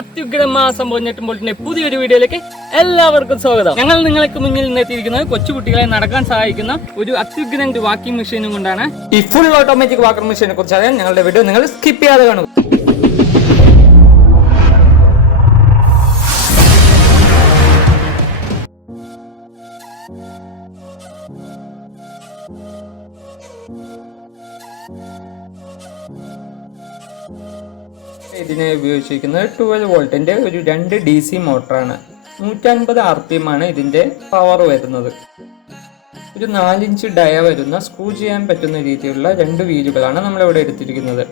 അത്യുഗ്രമായ സംഭവം ഞെട്ടുമ്പോഴത്തെ പുതിയൊരു വീഡിയോയിലേക്ക് എല്ലാവർക്കും സ്വാഗതം. ഞങ്ങൾ നിങ്ങൾക്ക് മുന്നിൽ നിന്നെത്തിയിരിക്കുന്നത് കൊച്ചുകുട്ടികളെ നടക്കാൻ സഹായിക്കുന്ന ഒരു അത്യുഗ്രൻ വാക്കിംഗ് മെഷീനും കൊണ്ടാണ്. ഈ ഫുൾ ഓട്ടോമാറ്റിക് വാക്കിംഗ് മെഷീനെ കുറിച്ച് അറിയാൻ ഞങ്ങളുടെ വീഡിയോ നിങ്ങൾ സ്കിപ്പ് ചെയ്യാതെ കാണുക. ഇതിനെ ഉപയോഗിച്ചിരിക്കുന്നത് 12 വോൾട്ടിന്റെ ഒരു 2 DC മോട്ടറാണ്. 150 RPM ആണ് ഇതിന്റെ പവർ വരുന്നത്. ഒരു 4 ഇഞ്ച് ഡയ വരുന്ന സ്ക്രൂ ചെയ്യാൻ പറ്റുന്ന രീതിയിലുള്ള 2 വീലുകളാണ് നമ്മളിവിടെ എടുത്തിരിക്കുന്നത്.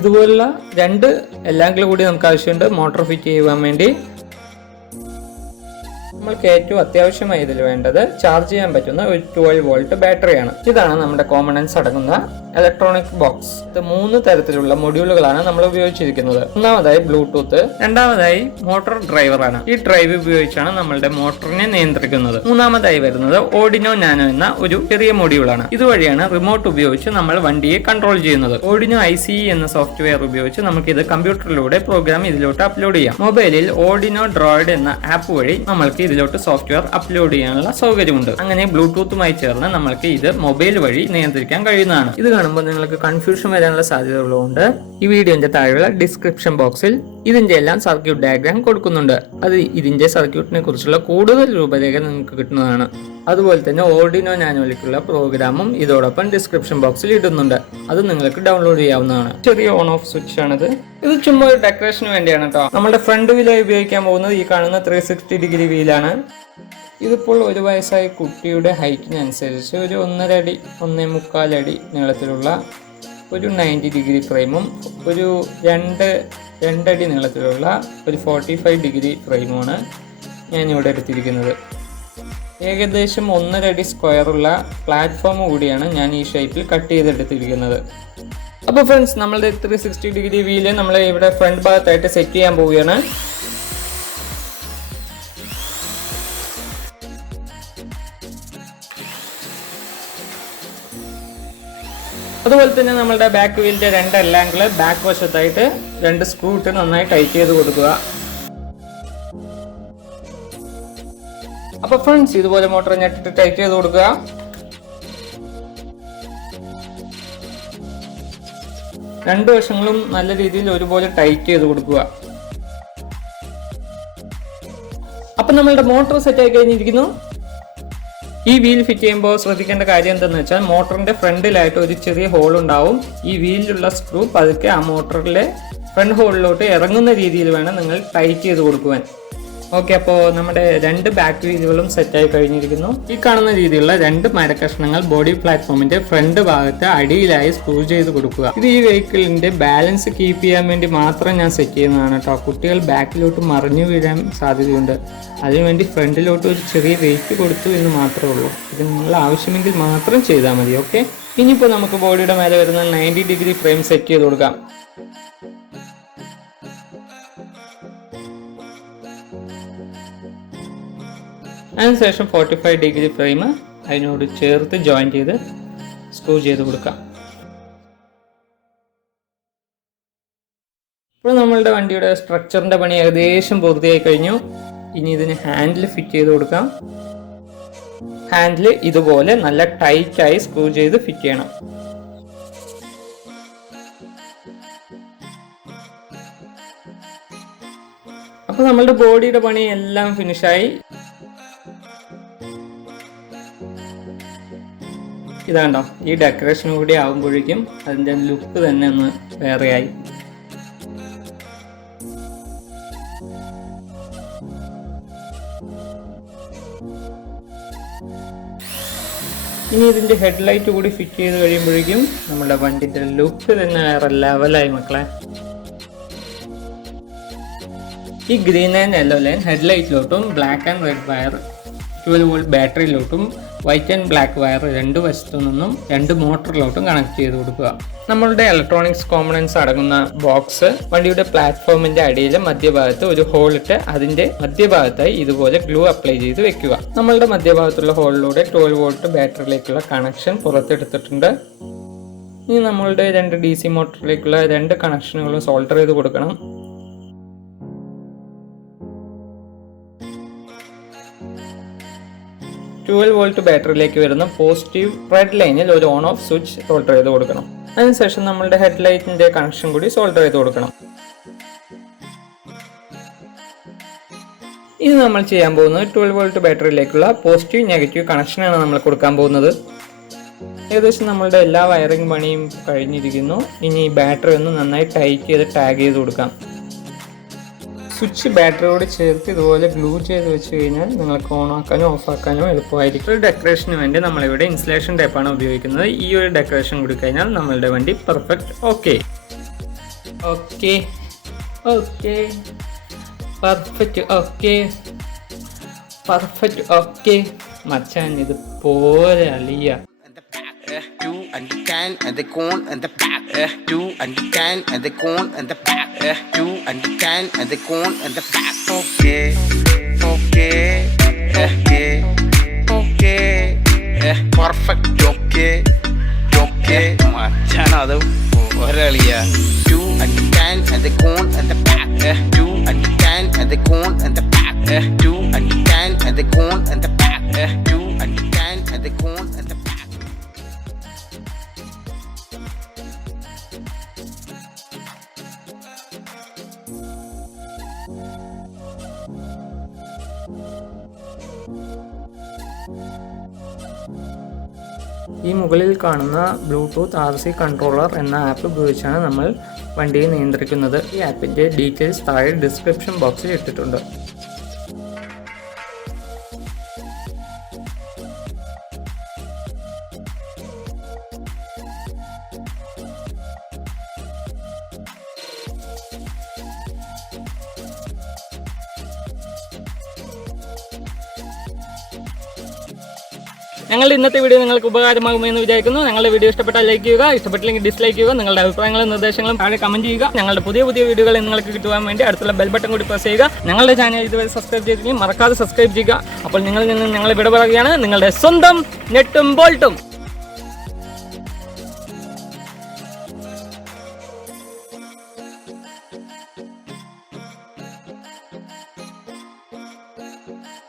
ഇതുപോലുള്ള 2 എല്ലാങ്കിലും കൂടി നമുക്ക് ആവശ്യമുണ്ട് മോട്ടോർ ഫിറ്റ് ചെയ്യുവാൻ വേണ്ടി. നമ്മൾക്ക് ഏറ്റവും അത്യാവശ്യമായി ഇതിൽ വേണ്ടത് ചാർജ് ചെയ്യാൻ പറ്റുന്ന ഒരു 12 വോൾട്ട് ബാറ്ററിയാണ്. ഇതാണ് നമ്മുടെ കോമ്പണൻസ് അടങ്ങുന്ന ഇലക്ട്രോണിക് ബോക്സ്. ഇത് 3 തരത്തിലുള്ള മൊഡ്യൂളുകളാണ് നമ്മൾ ഉപയോഗിച്ചിരിക്കുന്നത്. ഒന്നാമതായി ബ്ലൂടൂത്ത്, രണ്ടാമതായി മോട്ടോർ ഡ്രൈവറാണ്. ഈ ഡ്രൈവ് ഉപയോഗിച്ചാണ് നമ്മളുടെ മോട്ടറിനെ നിയന്ത്രിക്കുന്നത്. മൂന്നാമതായി വരുന്നത് ഓർഡിനോ നാനോ എന്ന ഒരു ചെറിയ മൊഡ്യൂളാണ്. ഇതുവഴിയാണ് റിമോട്ട് ഉപയോഗിച്ച് നമ്മൾ വണ്ടിയെ കൺട്രോൾ ചെയ്യുന്നത്. ഓർഡിനോ ICE എന്ന സോഫ്റ്റ്വെയർ ഉപയോഗിച്ച് നമുക്ക് ഇത് കമ്പ്യൂട്ടറിലൂടെ പ്രോഗ്രാം ഇതിലോട്ട് അപ്ലോഡ് ചെയ്യാം. മൊബൈലിൽ ഓർഡിനോ ഡ്രോയിഡ് എന്ന ആപ്പ് വഴി നമ്മൾക്ക് ഇതിലോട്ട് സോഫ്റ്റ്വെയർ അപ്ലോഡ് ചെയ്യാനുള്ള സൗകര്യമുണ്ട്. അങ്ങനെ ബ്ലൂടൂത്തുമായി ചേർന്ന് നമ്മൾക്ക് ഇത് മൊബൈൽ വഴി നിയന്ത്രിക്കാൻ കഴിയുന്നതാണ്. ഇത് കാണുമ്പോൾ നിങ്ങൾക്ക് കൺഫ്യൂഷൻ വരാനുള്ള സാധ്യതകളുണ്ട്. ഈ വീഡിയോന്റെ താഴെയുള്ള ഡിസ്ക്രിപ്ഷൻ ബോക്സിൽ ഇതിന്റെ എല്ലാം സർക്യൂട്ട് ഡയഗ്രാം കൊടുക്കുന്നുണ്ട്. അത് ഇതിന്റെ സർക്യൂട്ടിനെ കുറിച്ചുള്ള കൂടുതൽ രൂപരേഖ നിങ്ങൾക്ക് കിട്ടുന്നതാണ്. അതുപോലെ തന്നെ ഓർഡിനോ നാനോയിലേക്കുള്ള പ്രോഗ്രാമും ഇതോടൊപ്പം ഡിസ്ക്രിപ്ഷൻ ബോക്സിൽ ഇടുന്നുണ്ട്. അത് നിങ്ങൾക്ക് ഡൗൺലോഡ് ചെയ്യാവുന്നതാണ്. ചെറിയ ഓൺ ഓഫ് സ്വിച്ച് ആണിത്. ഇത് ചുമ്മാ ഒരു ഡെക്കറേഷന് വേണ്ടിയാണ് കേട്ടോ. നമ്മുടെ ഫ്രണ്ട് വീലായി ഉപയോഗിക്കാൻ പോകുന്നത് ഈ കാണുന്ന 360 ഡിഗ്രി വീലാണ്. ഇതിപ്പോൾ 1 വയസ്സായ കുട്ടിയുടെ ഹൈറ്റിനനുസരിച്ച് ഒരു 1.5 അടി 1.25 അടി നീളത്തിലുള്ള ഒരു 90 ഡിഗ്രി ഫ്രെയിമും ഒരു 2 അടി നീളത്തിലുള്ള ഒരു 45 ഡിഗ്രി ഫ്രെയിമുമാണ് ഞാനിവിടെ എടുത്തിരിക്കുന്നത്. ഏകദേശം 1.5 അടി സ്ക്വയറുള്ള പ്ലാറ്റ്ഫോം കൂടിയാണ് ഞാൻ ഈ ഷേപ്പിൽ കട്ട് ചെയ്തെടുത്തിരിക്കുന്നത്. അപ്പോൾ ഫ്രണ്ട്സ്, നമ്മളുടെ 360 ഡിഗ്രി വീല് നമ്മൾ ഇവിടെ ഫ്രണ്ട് ഭാഗത്തായിട്ട് സെറ്റ് ചെയ്യാൻ പോവുകയാണ്. അതുപോലെ തന്നെ നമ്മളുടെ ബാക്ക് വീലിന്റെ 2 എല്ലാങ്കിള് ബാക്ക് വശത്തായിട്ട് 2 സ്ക്രൂ ഇട്ട് നന്നായി ടൈറ്റ് ചെയ്ത് കൊടുക്കുക. അപ്പൊ ഫ്രണ്ട്സ്, ഇതുപോലെ മോട്ടോർ ഞെട്ടിട്ട് ടൈറ്റ് ചെയ്ത് കൊടുക്കുക. രണ്ട് വശങ്ങളും നല്ല രീതിയിൽ ഒരുപോലെ ടൈറ്റ് ചെയ്ത് കൊടുക്കുക. അപ്പൊ നമ്മളുടെ മോട്ടോർ സെറ്റ് ആയി കഴിഞ്ഞിരിക്കുന്നു. ഈ വീൽ ഫിറ്റ് ചെയ്യുമ്പോൾ ശ്രദ്ധിക്കേണ്ട കാര്യം എന്തെന്ന് വെച്ചാൽ മോട്ടറിന്റെ ഫ്രണ്ടിലായിട്ട് ഒരു ചെറിയ ഹോൾ ഉണ്ടാവും. ഈ വീലിലുള്ള സ്ക്രൂ പതുക്കെ ആ മോട്ടറിലെ ഫ്രണ്ട് ഹോളിലോട്ട് ഇറങ്ങുന്ന രീതിയിൽ വേണം നിങ്ങൾ ടൈറ്റ് ചെയ്ത് കൊടുക്കുവാൻ. ഓക്കെ, അപ്പോൾ നമ്മുടെ 2 ബാക്ക് വീലുകളും സെറ്റായി കഴിഞ്ഞിരിക്കുന്നു. ഈ കാണുന്ന രീതിയിലുള്ള 2 മരക്കഷ്ണങ്ങൾ ബോഡി പ്ലാറ്റ്ഫോമിന്റെ ഫ്രണ്ട് ഭാഗത്ത് അടിയിലായി സ്ക്രൂ ചെയ്ത് കൊടുക്കുക. ഇത് ഈ വെഹിക്കിളിന്റെ ബാലൻസ് കീപ്പ് ചെയ്യാൻ വേണ്ടി മാത്രം ഞാൻ സെറ്റ് ചെയ്യുന്നതാണ് കേട്ടോ. കുട്ടികൾ ബാക്കിലോട്ട് മറിഞ്ഞു വീഴാൻ സാധ്യതയുണ്ട്. അതിനുവേണ്ടി ഫ്രണ്ടിലോട്ട് ഒരു ചെറിയ വെയിറ്റ് കൊടുത്തു എന്ന് മാത്രമേ ഉള്ളൂ. ഇത് നിങ്ങൾ ആവശ്യമെങ്കിൽ മാത്രം ചെയ്താൽ മതി. ഓക്കെ, ഇനിയിപ്പോൾ നമുക്ക് ബോഡിയുടെ മേലെ വരുന്ന 90 ഡിഗ്രി ഫ്രെയിം സെറ്റ് ചെയ്ത് കൊടുക്കാം. അതിനുശേഷം 45 ഡിഗ്രി ഫ്രെയിം അതിനോട് ചേർത്ത് ജോയിൻ ചെയ്ത് സ്ക്രൂ ചെയ്ത് കൊടുക്കാം. ഇപ്പോൾ നമ്മളുടെ വണ്ടിയുടെ സ്ട്രക്ചറിന്റെ പണി ഏകദേശം പൂർത്തിയായി കഴിഞ്ഞു. ഇനി ഇതിന് ഹാൻഡിൽ ഫിറ്റ് ചെയ്ത് കൊടുക്കാം. ഹാൻഡിൽ ഇതുപോലെ നല്ല ടൈറ്റായി സ്ക്രൂ ചെയ്ത് ഫിറ്റ് ചെയ്യണം. അപ്പോൾ നമ്മളുടെ ബോഡിയുടെ പണി എല്ലാം ഫിനിഷായി. ഇതാണ്ടോ, ഈ ഡെക്കറേഷൻ കൂടി ആകുമ്പോഴേക്കും അതിൻ്റെ ലുക്ക് തന്നെ ഒന്ന് വേറെയായി. ഇനി ഇതിൻ്റെ ഹെഡ്ലൈറ്റ് കൂടി ഫിറ്റ് ചെയ്ത് കഴിയുമ്പോഴേക്കും നമ്മുടെ വണ്ടിൻ്റെ ലുക്ക് തന്നെ വേറെ ലെവലായി മക്കളെ. ഈ ഗ്രീൻ ആൻഡ് യെല്ലോ ലൈൻ ഹെഡ്ലൈറ്റിലോട്ടും black and red wire 12 volt ബാറ്ററിയിലോട്ടും വൈറ്റ് ആൻഡ് ബ്ലാക്ക് വയർ 2 വശത്തു നിന്നും 2 മോട്ടറിലോട്ടും കണക്ട് ചെയ്ത് കൊടുക്കുക. നമ്മളുടെ ഇലക്ട്രോണിക്സ് കോമ്പണൻസ് അടങ്ങുന്ന ബോക്സ് വണ്ടിയുടെ പ്ലാറ്റ്ഫോമിന്റെ അടിയിലെ മധ്യഭാഗത്ത് ഒരു ഹോൾ ഇട്ട് അതിന്റെ മധ്യഭാഗത്തായി ഇതുപോലെ ഗ്ലൂ അപ്ലൈ ചെയ്ത് വെക്കുക. നമ്മളുടെ മധ്യഭാഗത്തുള്ള ഹോളിലൂടെ 12 വോൾട്ട് ബാറ്ററിയിലേക്കുള്ള കണക്ഷൻ പുറത്തെടുത്തിട്ടുണ്ട്. ഇനി നമ്മളുടെ 2 DC മോട്ടറിലേക്കുള്ള 2 കണക്ഷനുകളും സോൾഡർ ചെയ്ത് കൊടുക്കണം. 12 വോൾട്ട് ബാറ്ററിയിലേക്ക് വരുന്ന പോസിറ്റീവ് റെഡ് ലൈനിൽ ഒരു ഓൺ ഓഫ് സ്വിച്ച് സോൾഡർ ചെയ്ത് കൊടുക്കണം. അതിനുശേഷം നമ്മളുടെ ഹെഡ്ലൈറ്റിന്റെ കണക്ഷൻ കൂടി സോൾഡർ ചെയ്ത് കൊടുക്കണം. ഇനി നമ്മൾ ചെയ്യാൻ പോകുന്നത് 12 വോൾട്ട് ബാറ്ററിയിലേക്കുള്ള പോസിറ്റീവ് നെഗറ്റീവ് കണക്ഷനാണ് നമ്മൾ കൊടുക്കാൻ പോകുന്നത്. ഏകദേശം നമ്മളുടെ എല്ലാ വയറിംഗ് പണിയും കഴിഞ്ഞിരിക്കുന്നു. ഇനി ബാറ്ററി ഒന്ന് നന്നായി ടൈറ്റ് ചെയ്ത് ടാഗ് ചെയ്ത് കൊടുക്കാം. സ്വിച്ച് ബാറ്ററിയോട് ചേർത്ത് ഇതുപോലെ ഗ്ലൂ ചെയ്ത് വെച്ച് കഴിഞ്ഞാൽ നിങ്ങൾക്ക് ഓൺ ആക്കാനോ ഓഫ് ആക്കാനോ എളുപ്പമായിരിക്കും. ഒരു ഡെക്കറേഷന് വേണ്ടി നമ്മളിവിടെ ഇൻസുലേഷൻ ടൈപ്പാണ് ഉപയോഗിക്കുന്നത്. ഈ ഒരു ഡെക്കറേഷൻ കൂടി കഴിഞ്ഞാൽ നമ്മളുടെ വണ്ടി പെർഫെക്റ്റ് ഓക്കെ മച്ചാൻ ഇത് പോലെ അളിയ. And the can and the cone and the pack. 2 and the can and the cone and the pack. 2 and the can and the cone and the pack. Okay. Perfect. Okay. മച്ചാനത് ഒരളിയ. 2 and the can and the cone and the pack. 2 and the can and the cone and the pack. 2 and the can and the cone and the pack. 2 and the can and the cone and the pack. ഈ മുകളിൽ കാണുന്ന Bluetooth RC controller എന്ന app ഉപയോഗിച്ചാണ് നമ്മൾ വണ്ടിയെ നിയന്ത്രിക്കുന്നത്. ഈ ആപ്പിൻ്റെ ഡീറ്റെയിൽസ് താഴെ ഡിസ്ക്രിപ്ഷൻ ബോക്സിൽ ഇട്ടിട്ടുണ്ട്. ഞങ്ങളുടെ ഇന്നത്തെ വീഡിയോ നിങ്ങൾക്ക് ഉപകാരമാകുമെന്ന് വിചാരിക്കുന്നു. ഞങ്ങളുടെ വീഡിയോ ഇഷ്ടപ്പെട്ടാൽ ലൈക്ക് ചെയ്യുക, ഇഷ്ടപ്പെട്ടില്ലെങ്കിൽ ഡിസ്ലൈക്ക് ചെയ്യുക. നിങ്ങളുടെ അഭിപ്രായങ്ങളും നിർദ്ദേശങ്ങളും താഴെ കമന്റ് ചെയ്യുക. ഞങ്ങളുടെ പുതിയ വീഡിയോകൾ നിങ്ങൾക്ക് കിട്ടുവാൻ വേണ്ടി അടുത്തുള്ള ബെൽ ബട്ടൺ കൂടി പ്രസ് ചെയ്യുക. ഞങ്ങളുടെ ചാനൽ ഇതുവരെ സബ്സ്ക്രൈബ് ചെയ്തില്ലെങ്കിൽ മറക്കാതെ സബ്സ്ക്രൈബ് ചെയ്യുക. അപ്പോൾ നിങ്ങളിൽ നിന്ന് ഞങ്ങൾ വിട പറയുകയാണ്. നിങ്ങളുടെ സ്വന്തം നെട്ടും ബോൾട്ടും.